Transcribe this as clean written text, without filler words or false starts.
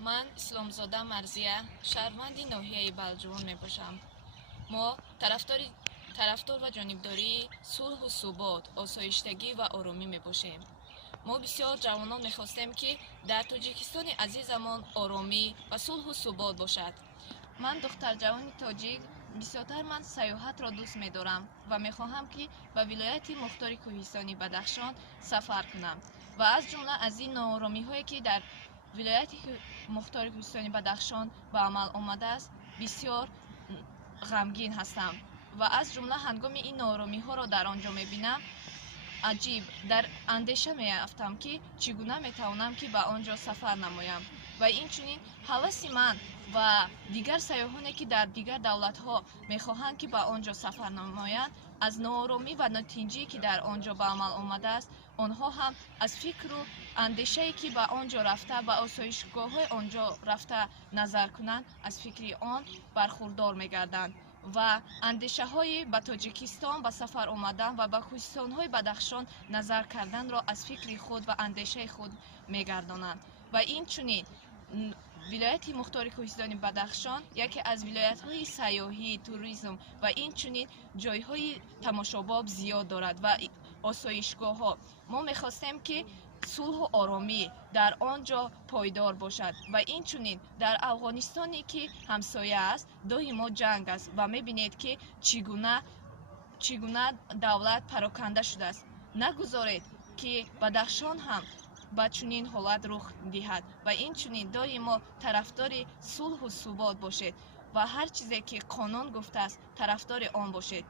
من اسلامزاده مرزیه شهروند ناحیه بلجوان می باشم. ما طرفدار و جانبداری صلح و ثبات، آسایشتگی و آرامی می باشیم. ما بسیار جوانان می خواستیم که در تاجیکستان عزیزمان آرامی و صلح و ثبات باشد. من دختر جوان تاجیک بسیارتر من سیاحت را دوست می دارم و می خواهم که به ولایت مختار کوهستانی بدخشان سفر کنم و از جمله از این ناآرامی هایی که در ولایت مختار کوهستانی بدخشان به عمل آمده است بسیار غمگین هستم و از جمله هنگام این ناآرامی ها را در آنجا می بینم عجیب در اندیشه می افتم که چگونه می توانم که به آنجا سفر نمایم و این چنین هوس من و دیگر سیاحانی که در دیگر دولت ها می خواهند که به آنجا سفر نمایند از ناآرامی و ناتنجی که در آنجا به عمل آمده است آنها هم از فکر و اندیشه که به آنجا رفته به آسایشگاه های آنجا رفته نظر کنند از فکر آن برخوردار می گردند و اندیشه های به تاجیکستان به سفر آمدن و به کوهستان های بدخشان نظر کردن را از فکر خود و اندیشه خود می گردانند و این چنین ولایت مختار کوهستانی بدخشان یکی از ولایت های سیاحی توریسم و این چنین جای های تماشاباب زیاد دارد و آسایشگاه ها ما می خواستیم که صلح و آرامی در آنجا پایدار باشد و این چنین در افغانستانی که همسایه است ما جنگ است و میبینید که چگونه دولت پراکنده شده است. نگذارید که بدخشان هم به چنین حالت رخ دهد و این چنین ما طرفدار صلح و ثبات باشید و هر چیزی که قانون گفته است طرفدار آن باشید.